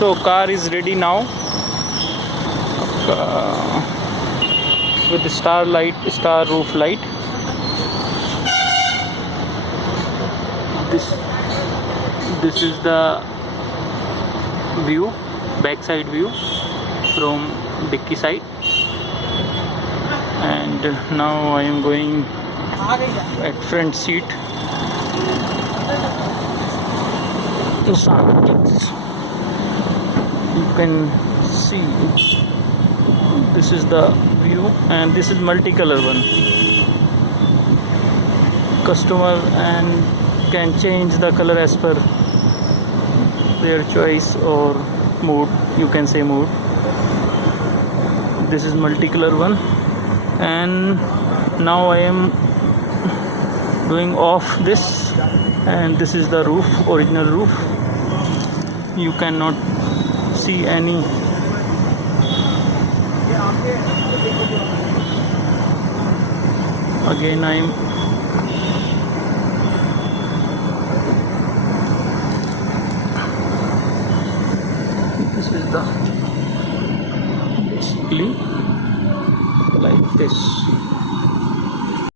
So car is ready now, with the star roof light. This is the view, backside view from dicky side. And now I am going at front seat. Nissan Kicks. You can see this is the view, and this is multicolor one. Customer and can change the color as per their choice or mood. You can say mood. This is multicolor one, and now I am doing off this, and this is the roof, original roof. You cannot see any again. This is the basically like this.